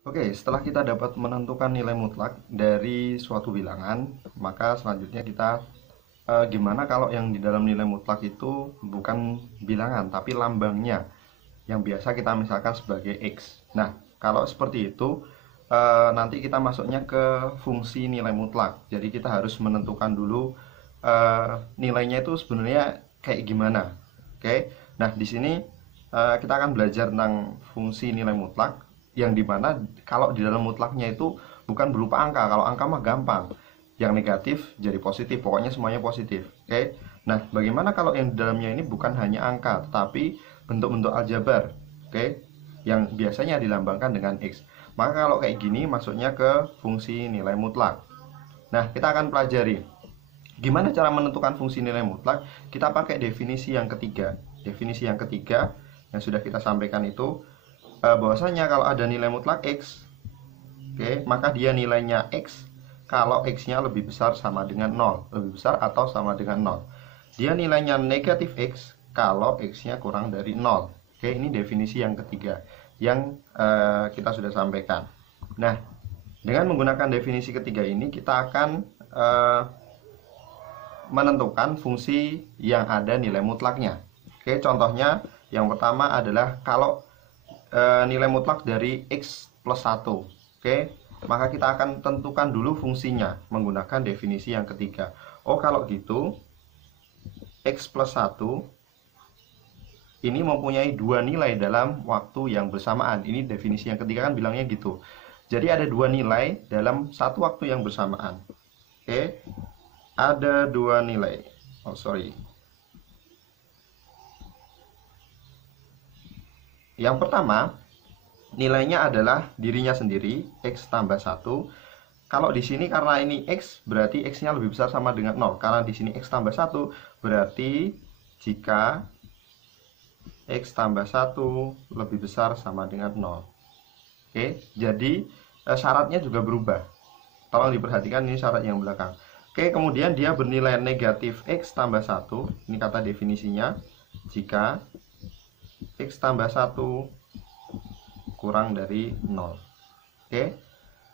Oke, setelah kita dapat menentukan nilai mutlak dari suatu bilangan, maka selanjutnya kita gimana kalau yang di dalam nilai mutlak itu bukan bilangan, tapi lambangnya, yang biasa kita misalkan sebagai X. Nah, kalau seperti itu, nanti kita masuknya ke fungsi nilai mutlak. Jadi kita harus menentukan dulu nilainya itu sebenarnya kayak gimana. Oke, nah di sini kita akan belajar tentang fungsi nilai mutlak, yang dimana kalau di dalam mutlaknya itu bukan berupa angka. Kalau angka mah gampang, yang negatif jadi positif, pokoknya semuanya positif. Oke, nah bagaimana kalau yang di dalamnya ini bukan hanya angka tetapi bentuk-bentuk aljabar, oke, yang biasanya dilambangkan dengan X. Maka kalau kayak gini masuknya ke fungsi nilai mutlak. Nah, kita akan pelajari gimana cara menentukan fungsi nilai mutlak. Kita pakai definisi yang ketiga. Definisi yang ketiga yang sudah kita sampaikan itu bahwasanya kalau ada nilai mutlak X, oke, maka dia nilainya X kalau X-nya lebih besar sama dengan 0, lebih besar atau sama dengan 0. Dia nilainya negatif X kalau X-nya kurang dari 0. Oke, ini definisi yang ketiga yang kita sudah sampaikan. Nah, dengan menggunakan definisi ketiga ini kita akan menentukan fungsi yang ada nilai mutlaknya. Oke, contohnya yang pertama adalah kalau nilai mutlak dari X plus 1. Oke, maka kita akan tentukan dulu fungsinya menggunakan definisi yang ketiga. Oh, kalau gitu X plus 1 ini mempunyai dua nilai dalam waktu yang bersamaan. Ini definisi yang ketiga kan bilangnya gitu. Jadi ada dua nilai dalam satu waktu yang bersamaan. Oke, ada dua nilai. Oh, sorry. Yang pertama, nilainya adalah dirinya sendiri, X tambah 1. Kalau di sini karena ini X, berarti X-nya lebih besar sama dengan 0. Karena di sini X tambah 1, berarti jika X tambah 1 lebih besar sama dengan 0. Oke, jadi syaratnya juga berubah. Tolong diperhatikan ini syarat yang belakang. Oke, kemudian dia bernilai negatif X tambah 1. Ini kata definisinya. Jika X tambah 1 kurang dari 0. Oke.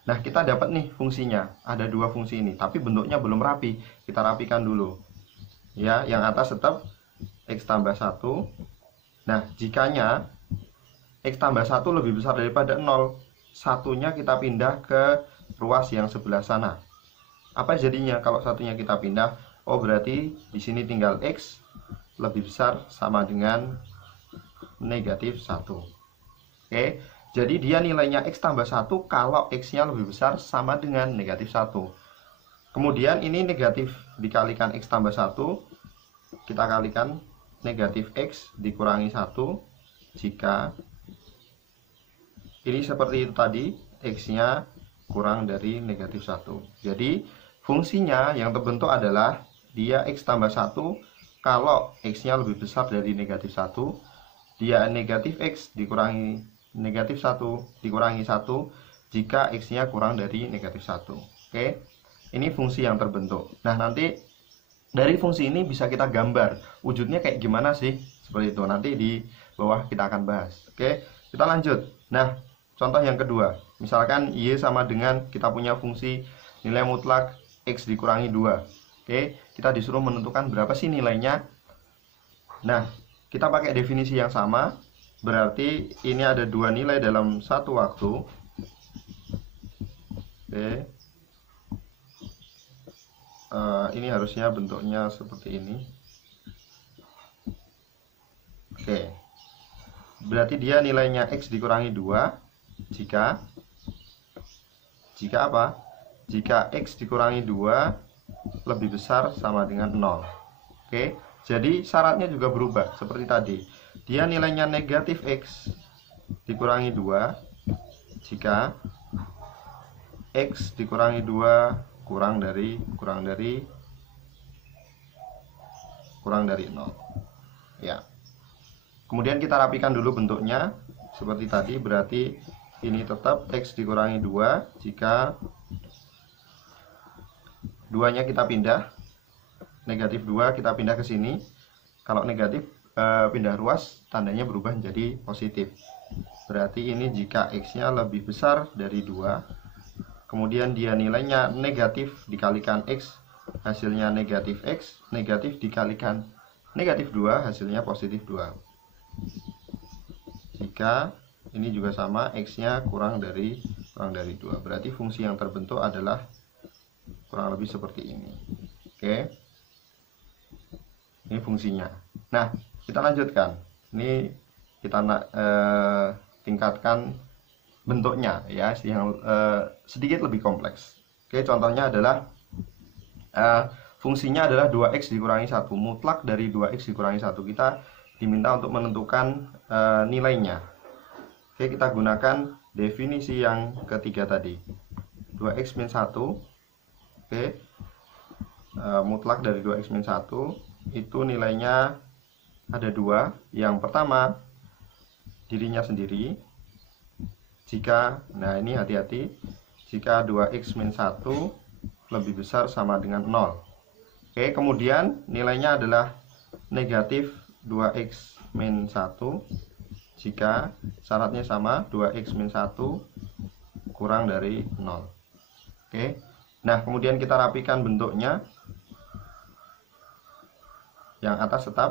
Nah, kita dapat nih fungsinya. Ada dua fungsi ini, tapi bentuknya belum rapi. Kita rapikan dulu. Ya, yang atas tetap X tambah 1. Nah, jikanya X tambah 1 lebih besar daripada 0, satunya kita pindah ke ruas yang sebelah sana. Apa jadinya kalau satunya kita pindah? Oh, berarti di sini tinggal X lebih besar sama dengan negatif 1. Oke, jadi dia nilainya X tambah 1 kalau X-nya lebih besar sama dengan negatif 1. Kemudian ini negatif dikalikan X tambah 1, kita kalikan negatif X dikurangi 1. Jika ini seperti itu tadi, X-nya kurang dari negatif 1. Jadi fungsinya yang terbentuk adalah dia X tambah 1 kalau X-nya lebih besar dari negatif 1. Dia negatif X dikurangi negatif 1 dikurangi 1 jika X-nya kurang dari negatif 1. Oke, ini fungsi yang terbentuk. Nah, nanti dari fungsi ini bisa kita gambar wujudnya kayak gimana sih, seperti itu. Nanti di bawah kita akan bahas. Oke, kita lanjut. Nah, contoh yang kedua, misalkan Y sama dengan kita punya fungsi nilai mutlak X dikurangi 2. Oke, kita disuruh menentukan berapa sih nilainya. Nah, kita pakai definisi yang sama. Berarti ini ada dua nilai dalam satu waktu. Oke. Ini harusnya bentuknya seperti ini. Oke. Berarti dia nilainya X dikurangi 2 jika apa? Jika X dikurangi 2 lebih besar sama dengan 0. Oke. Jadi syaratnya juga berubah seperti tadi. Dia nilainya negatif X dikurangi 2 jika X dikurangi 2 kurang dari 0. Ya. Kemudian kita rapikan dulu bentuknya seperti tadi. Berarti ini tetap X dikurangi 2 jika 2-nya kita pindah, negatif 2 kita pindah ke sini. Kalau negatif pindah ruas, tandanya berubah menjadi positif. Berarti ini jika X-nya lebih besar dari 2, kemudian dia nilainya negatif dikalikan X, hasilnya negatif X, negatif dikalikan negatif 2, hasilnya positif 2. Jika ini juga sama, X-nya kurang dari 2, berarti fungsi yang terbentuk adalah kurang lebih seperti ini. Oke, ini fungsinya. Nah, kita lanjutkan. Ini kita tingkatkan bentuknya ya, yang sedikit lebih kompleks. Oke, contohnya adalah fungsinya adalah 2x dikurangi 1, mutlak dari 2x dikurangi 1. Kita diminta untuk menentukan nilainya. Oke, kita gunakan definisi yang ketiga tadi, 2x min 1. Oke, mutlak dari 2x min 1 itu nilainya ada 2. Yang pertama, dirinya sendiri. Jika, nah ini hati-hati, jika 2x min 1 lebih besar sama dengan 0. Oke, kemudian nilainya adalah negatif 2x min 1 jika syaratnya sama, 2x min 1 kurang dari 0. Oke, nah kemudian kita rapikan bentuknya. Yang atas tetap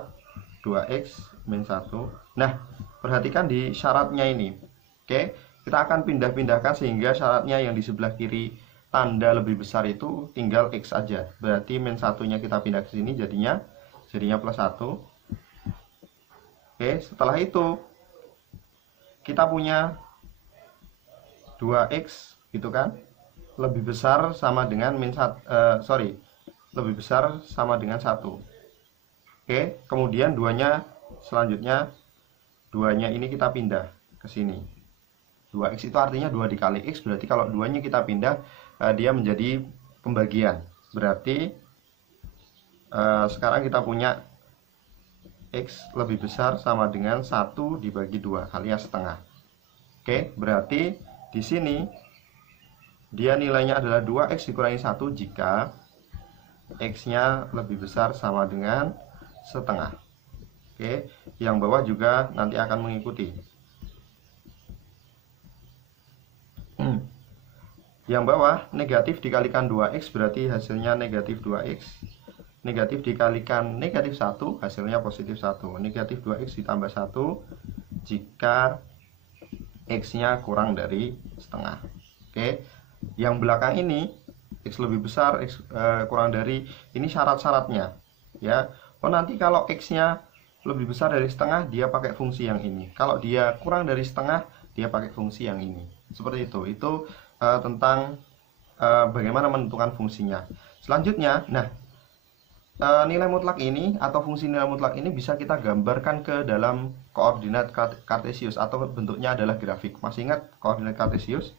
2x min 1. Nah, perhatikan di syaratnya ini. Oke, kita akan pindah-pindahkan sehingga syaratnya yang di sebelah kiri tanda lebih besar itu tinggal x aja. Berarti min 1-nya kita pindah ke sini, jadinya plus 1. Oke, setelah itu kita punya 2x gitu kan, lebih besar sama dengan lebih besar sama dengan 1. Oke, kemudian selanjutnya 2-nya ini kita pindah ke sini. 2x itu artinya 2 dikali x, berarti kalau 2-nya kita pindah, dia menjadi pembagian. Berarti sekarang kita punya x lebih besar sama dengan 1 dibagi 2 alias setengah. Oke, berarti di sini dia nilainya adalah 2x dikurangi 1 jika x-nya lebih besar sama dengan setengah. Oke, yang bawah juga nanti akan mengikuti. Yang bawah negatif dikalikan 2x berarti hasilnya negatif 2x. Negatif dikalikan negatif 1 hasilnya positif 1. Negatif 2x ditambah 1 jika x-nya kurang dari setengah. Oke, yang belakang ini x lebih besar, x kurang dari, ini syarat-syaratnya ya. Oh, nanti kalau x-nya lebih besar dari setengah dia pakai fungsi yang ini. Kalau dia kurang dari setengah dia pakai fungsi yang ini. Seperti itu. Itu tentang bagaimana menentukan fungsinya. Selanjutnya, nah nilai mutlak ini atau fungsi nilai mutlak ini bisa kita gambarkan ke dalam koordinat kartesius atau bentuknya adalah grafik. Masih ingat koordinat kartesius?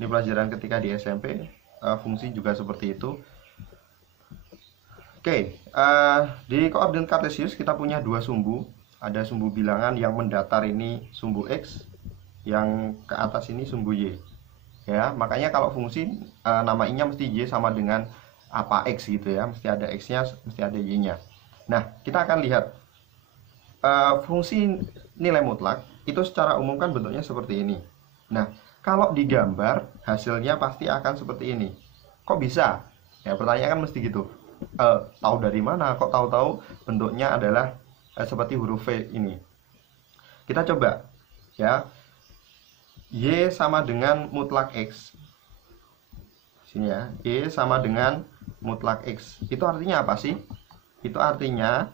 Ini pelajaran ketika di SMP, fungsi juga seperti itu. Oke, di koordinat kartesius kita punya dua sumbu. Ada sumbu bilangan yang mendatar ini sumbu x, yang ke atas ini sumbu y. Ya, makanya kalau fungsi namanya mesti y sama dengan apa x gitu ya, mesti ada x-nya, mesti ada y-nya. Nah, kita akan lihat fungsi nilai mutlak itu secara umum kan bentuknya seperti ini. Nah, kalau digambar hasilnya pasti akan seperti ini. Kok bisa? Ya, pertanyaan kan mesti gitu. Tahu dari mana? Kok tahu-tahu bentuknya adalah seperti huruf V ini? Kita coba ya. Y sama dengan mutlak X. Sini ya, Y sama dengan mutlak X. Itu artinya apa sih? Itu artinya,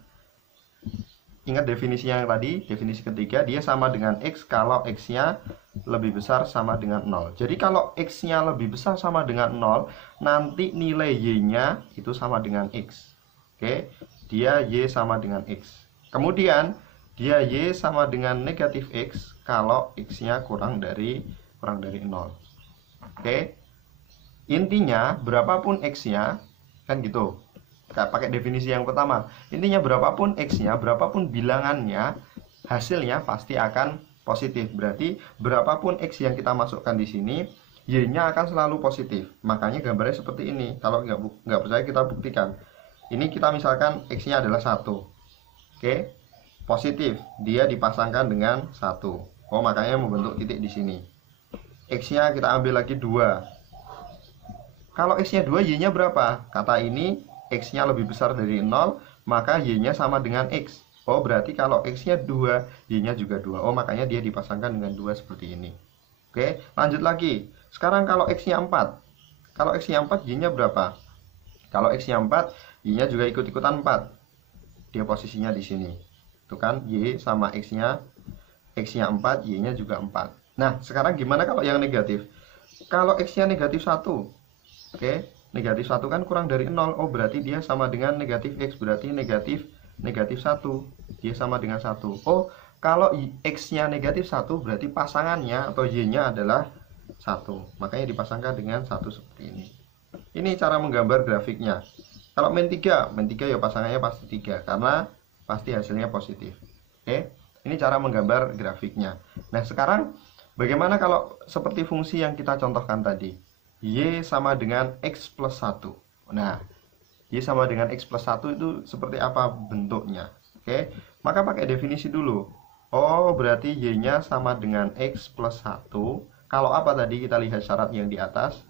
ingat definisi yang tadi, definisi ketiga, dia sama dengan X kalau X-nya lebih besar sama dengan 0. Jadi kalau X-nya lebih besar sama dengan 0, nanti nilai Y-nya itu sama dengan X. Oke, dia Y sama dengan X. Kemudian dia Y sama dengan negatif X kalau X-nya kurang dari 0. Oke, intinya berapapun X-nya, kan gitu, pakai definisi yang pertama, intinya berapapun X-nya, berapapun bilangannya, hasilnya pasti akan positif. Berarti berapapun X yang kita masukkan di sini, Y-nya akan selalu positif. Makanya gambarnya seperti ini. Kalau nggak percaya kita buktikan. Ini kita misalkan X-nya adalah 1. Oke, positif, dia dipasangkan dengan 1. Oh, makanya membentuk titik di sini. X-nya kita ambil lagi 2. Kalau X-nya 2, Y-nya berapa? Kata ini X-nya lebih besar dari 0, maka Y-nya sama dengan X. Oh, berarti kalau X-nya 2, Y-nya juga 2. Oh, makanya dia dipasangkan dengan 2 seperti ini. Oke, lanjut lagi. Sekarang kalau X-nya 4. Kalau X-nya 4, Y-nya berapa? Kalau X-nya 4, Y-nya juga ikut-ikutan 4. Dia posisinya di sini. Itu kan Y sama X-nya 4, Y-nya juga 4. Nah, sekarang gimana kalau yang negatif? Kalau X-nya negatif 1, oke, negatif 1 kan kurang dari 0. Oh, berarti dia sama dengan negatif X. Berarti negatif 1. Dia sama dengan 1. Oh, kalau X-nya negatif 1, berarti pasangannya atau Y-nya adalah 1. Makanya dipasangkan dengan 1 seperti ini. Ini cara menggambar grafiknya. Kalau min 3 ya pasangannya pasti 3, karena pasti hasilnya positif. Oke, ini cara menggambar grafiknya. Nah, sekarang bagaimana kalau seperti fungsi yang kita contohkan tadi? Y sama dengan X plus 1. Nah, Y sama dengan X plus 1 itu seperti apa bentuknya? Oke, maka pakai definisi dulu. Oh, berarti Y-nya sama dengan X plus 1. Kalau apa tadi? Kita lihat syarat yang di atas.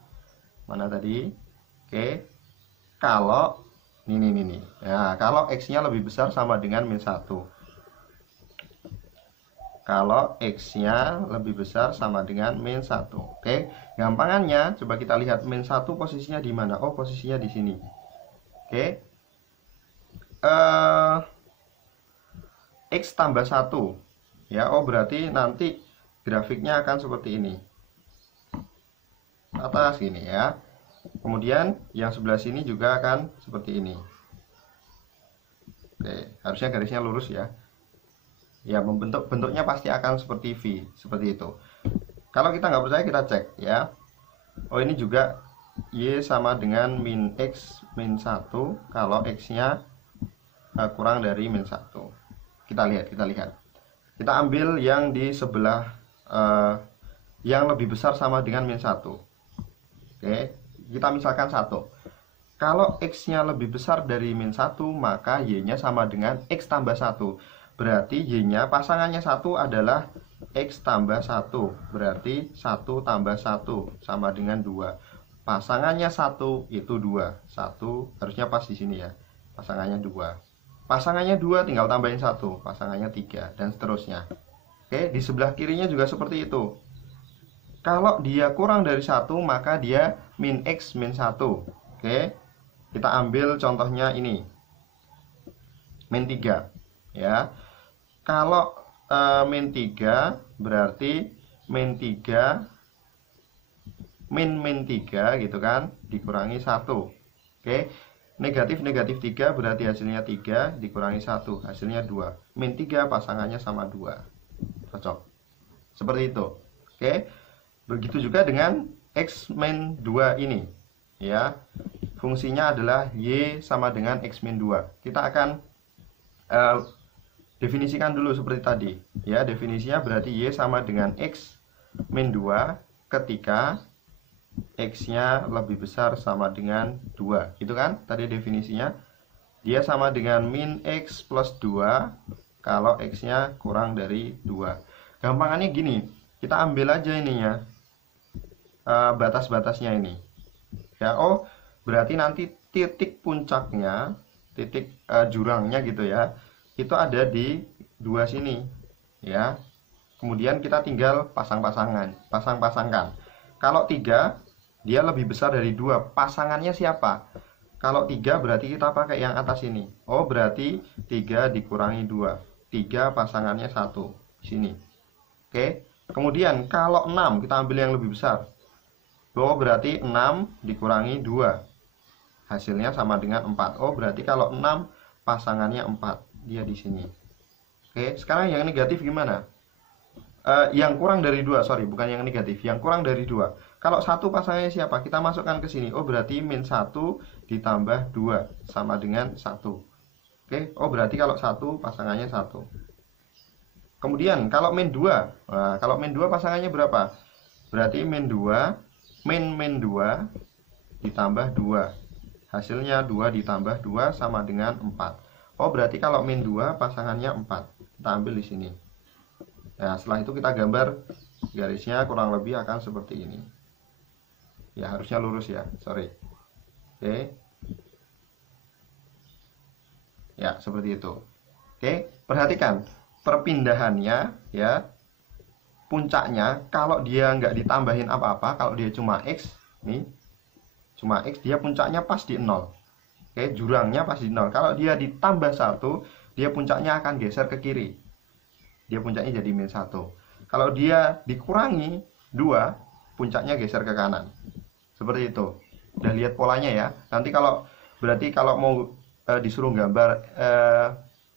Mana tadi? Oke, kalau ini. Ya, kalau X-nya lebih besar sama dengan min 1. Kalau X-nya lebih besar sama dengan min 1. Oke, gampangannya coba kita lihat min 1 posisinya di mana? Oh, posisinya di sini. Oke, X tambah 1. Ya, oh berarti nanti grafiknya akan seperti ini. Atas gini ya. Kemudian yang sebelah sini juga akan seperti ini. Oke, harusnya garisnya lurus ya. Ya, bentuknya pasti akan seperti V, seperti itu. Kalau kita nggak percaya, kita cek ya. Oh, ini juga Y sama dengan min X min 1 kalau X-nya kurang dari min 1. Kita lihat. Kita ambil yang di sebelah yang lebih besar sama dengan min 1. Oke, kita misalkan 1. Kalau X-nya lebih besar dari min 1, maka Y-nya sama dengan X tambah 1. Berarti Y-nya pasangannya 1 adalah X tambah 1. Berarti 1 tambah 1 sama dengan 2. Pasangannya 1 itu 2. 1 harusnya pas di sini ya. Pasangannya 2. Pasangannya 2 tinggal tambahin 1. Pasangannya 3 dan seterusnya. Oke, di sebelah kirinya juga seperti itu. Kalau dia kurang dari 1, maka dia min X min 1. Oke, kita ambil contohnya ini. Min 3 ya. Kalau min 3 berarti min 3 min 3 gitu kan, dikurangi 1. Oke, negatif 3 berarti hasilnya 3 dikurangi 1, hasilnya 2. Min 3 pasangannya sama 2. Cocok. Seperti itu. Oke, begitu juga dengan X min 2 ini ya. Fungsinya adalah Y sama dengan X min 2. Kita akan definisikan dulu seperti tadi ya. Definisinya berarti Y sama dengan X min 2 ketika X-nya lebih besar sama dengan 2. Itu kan tadi definisinya. Dia sama dengan min X plus 2 kalau X-nya kurang dari 2. Gampangannya gini, kita ambil aja ininya, batas-batasnya ini ya. Oh, berarti nanti titik puncaknya, titik jurangnya gitu ya, itu ada di 2 sini ya. Kemudian kita tinggal pasang-pasangkan. Kalau 3 dia lebih besar dari 2, pasangannya siapa? Kalau 3 berarti kita pakai yang atas ini. Oh, berarti 3 dikurangi 2. 3 pasangannya 1 sini. Oke. Kemudian kalau 6 kita ambil yang lebih besar. Oh, berarti 6 dikurangi 2. Hasilnya sama dengan 4. Oh, berarti kalau 6 pasangannya 4. Dia di sini. Oke, sekarang yang negatif gimana? Yang kurang dari 2, sorry, bukan yang negatif, yang kurang dari 2. Kalau 1 pasangannya siapa? Kita masukkan ke sini. Oh, berarti min 1 ditambah 2 sama dengan 1. Oke, oh berarti kalau 1 pasangannya 1. Kemudian kalau min 2, nah, kalau min 2 pasangannya berapa? Berarti min 2 min 2 ditambah 2. Hasilnya 2 ditambah 2 sama dengan 4. Oh, berarti kalau min 2 pasangannya 4. Kita ambil di sini. Nah, setelah itu kita gambar garisnya kurang lebih akan seperti ini. Ya, harusnya lurus ya, sorry. Oke. Ya, seperti itu. Oke, perhatikan perpindahannya ya. Puncaknya kalau dia nggak ditambahin apa-apa, kalau dia cuma X, nih, cuma X, dia puncaknya pas di 0. Oke, jurangnya pas di 0. Kalau dia ditambah 1, dia puncaknya akan geser ke kiri. Dia puncaknya jadi min 1. Kalau dia dikurangi 2, puncaknya geser ke kanan. Seperti itu. Udah lihat polanya ya. Nanti berarti kalau mau disuruh gambar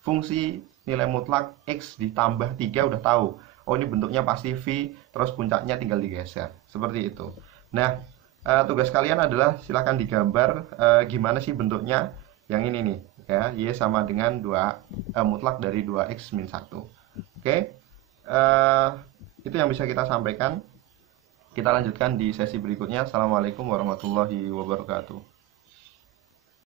fungsi nilai mutlak X ditambah 3 udah tahu. Oh, ini bentuknya pasti V, terus puncaknya tinggal digeser. Seperti itu. Nah, tugas kalian adalah silahkan digambar gimana sih bentuknya yang ini nih ya, Y sama dengan 2 mutlak dari 2X min 1. Oke, itu yang bisa kita sampaikan. Kita lanjutkan di sesi berikutnya. Assalamualaikum warahmatullahi wabarakatuh.